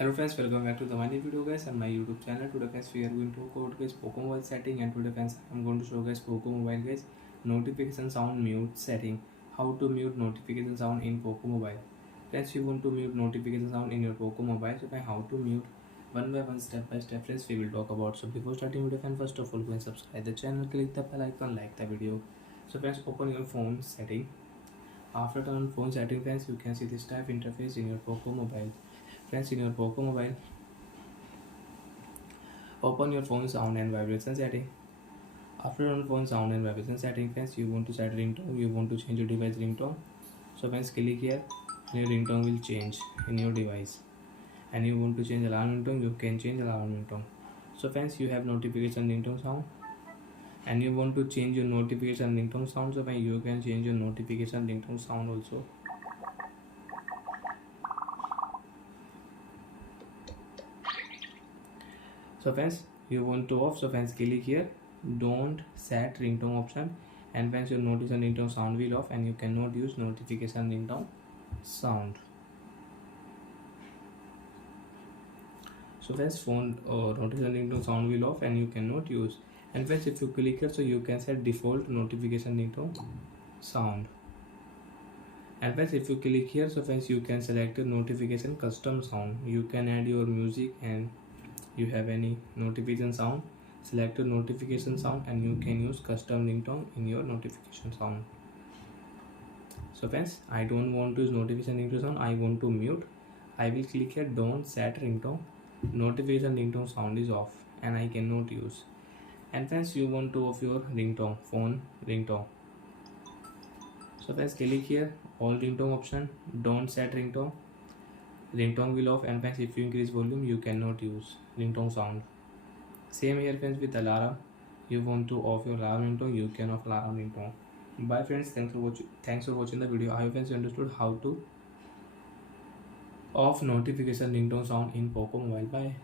Hello friends, welcome back to the new video guys on my YouTube channel. Today guys we are going to go to guys Poco Mobile setting, and today guys I'm going to show guys Poco Mobile guys notification sound mute setting. How to mute notification sound in Poco Mobile. Friends, you want to mute notification sound in your Poco Mobile, so by how to mute one by one, step by step friends we will talk about. So before starting video friends, first of all go and subscribe the channel, click the bell icon, like the video. So friends, open your phone setting. After turn on phone setting friends, you can see this type interface in your Poco Mobile. Friends, in your Poco Mobile, open your phone sound and vibration setting. After on phone sound and vibration setting friends, you want to set ringtone, you want to change your device ringtone. So friends, click here and your ringtone will change in your device. And you want to change alarm ringtone, you can change alarm ringtone. So friends, you have notification ringtone sound and you want to change your notification ringtone sound, so you can change your notification ringtone sound also. So friends, you want to off, so friends click here don't set ringtone option, and friends your notification ringtone sound will off and you cannot use notification ringtone sound. So friends, phone notification ringtone sound will off and you cannot use. And friends, if you click here, so you can set default notification ringtone sound. And friends, if you click here, so friends you can select a notification custom sound. You can add your music, and you have any notification sound, select a notification sound and you can use custom ringtone in your notification sound. So friends, I don't want to use notification ringtone sound, I want to mute. I will click here don't set ringtone, notification ringtone sound is off and I cannot use. And friends, you want to off your ringtone, phone ringtone. So friends, click here all ringtone option, don't set ringtone will off, and friends if you increase volume you cannot use ringtone sound. Same here friends with alarm, you want to off your alarm ringtone, you can off alarm ringtone. Bye friends, thanks for watching the video. I hope friends you understood how to off notification ringtone sound in Poco Mobile. Bye.